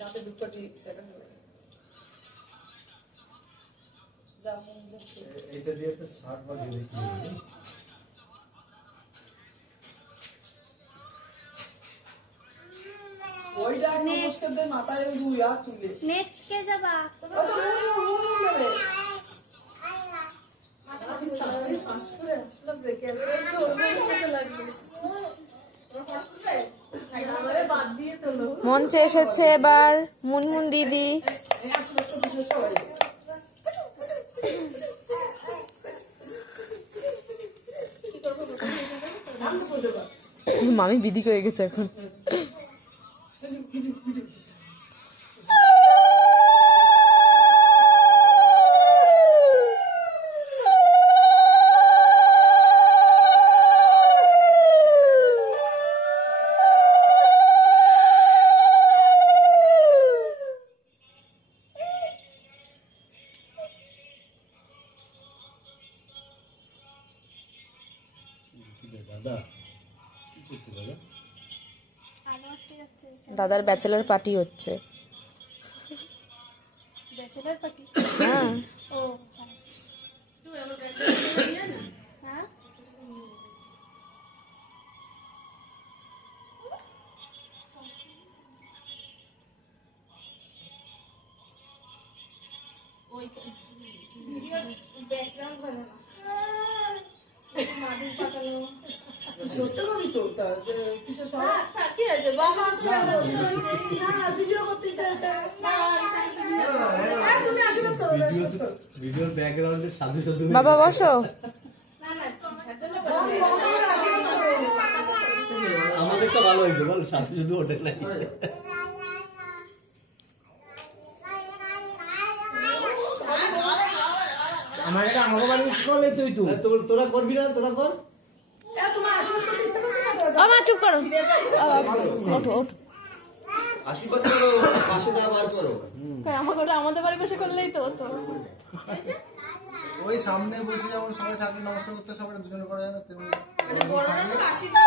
সাথে দুটোটি সেকেন্ড হবে জামুন এটা দিয়ে তো 60 বার দিলে কি হবে ওইটা নমস্কার দে মাথায় দুই হাত তুলে নেক্সট কে যাবা ও তো মুন নেবে ফাস্ট করে আসলে ব্রেকে একটু ওরকম লাগবে আমারে বাদ দিয়ে তোলো মঞ্চে এসেছে এবার মুনমুন দিদি। মামি বিধি হয়ে গেছে এখন। দাদার ব্যাচেলর পার্টি হচ্ছে। Bachelor party? হ্যাঁ। ও হ্যাঁ ওই ব্যাকগ্রাউন্ড ভালো না মাদুর পাকালো সত্যি বলি তো কিসের সব কি আছে বাবা না ভিডিও করতেছে এটা আর তুমি আশীর্বাদ করো ভিডিওর ব্যাকগ্রাউন্ডে সাধু সাধু বাবা বসো। না না আমাদের তো ভালো হয়েছে বল সাধু সাধু ওঠে নাই আমার এটা আমাকে বাড়ি করলে তুই তোরা করবি না তোরা কর তোমার আশীর্বাদ করতে ইচ্ছে করছে না ও মা চুপ করো। ওঠো ওঠো। আশীর্বাদ করো 500 টাকা বার করো আমাদের বাড়ি বসে করলেই তো হতো। ওই সামনে বসে যেমন সবাই থাকলে নমস্কার করতে সবাই দুজনে করা যায় না তেমনি মানে বড়রা তো আশীর্বাদ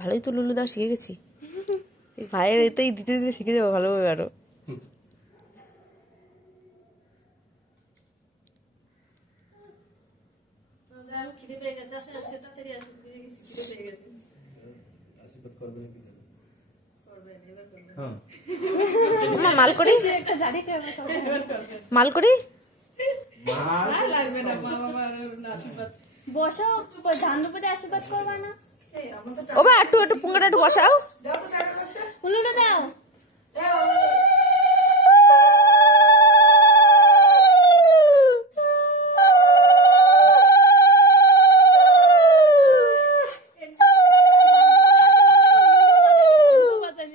ভালোই তো লুলু দাও শিখে গেছি। ভাইয়ের এতেই দিতে দিতে শিখে যাবো ভালোভাবে আরো। খিদে পেয়ে গেছে আসে আসে তাড়াতাড়ি আসে পেয়ে গেছি খিদে পেয়ে গেছে আশীর্বাদ করবে নাকি করবে এবার করবে হ্যাঁ মা মাল করি একটা জারি খাবে মাল করি আর লাগবে না আমার আশীর্বাদ বসো ধান দুপুরে আশীর্বাদ করবা না? এই আমাদের ও মা একটু একটু পুঙ্গাটা একটু বসাও। দাও তো টাকা করতে উলুটা দাও দাও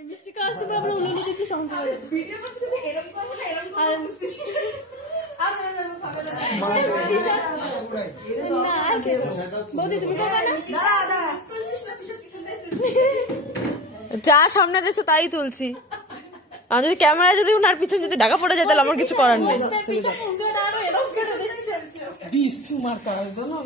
মিষ্টি খাওয়ার সময় আমরা উলুলি দিচ্ছি সঙ্গে ভিডিও করতে তুমি এরকম করবে না এরকম করে বুঝতেছি আসলে যাবো ফাঁকা না না আর কে বৌদি তুমি খাবা না? দাঁড়া দাঁড়া তুলছিস না পিছনে যা সামনে দিয়েছে তাই তুলছি। আমার যদি ক্যামেরা যদি ওনার পিছনে যদি ঢাকা পড়ে যায় তাহলে আমার কিছু করার নেই। পিছনে আরো এরকম করে দিচ্ছি বিশ মার্কা হয় না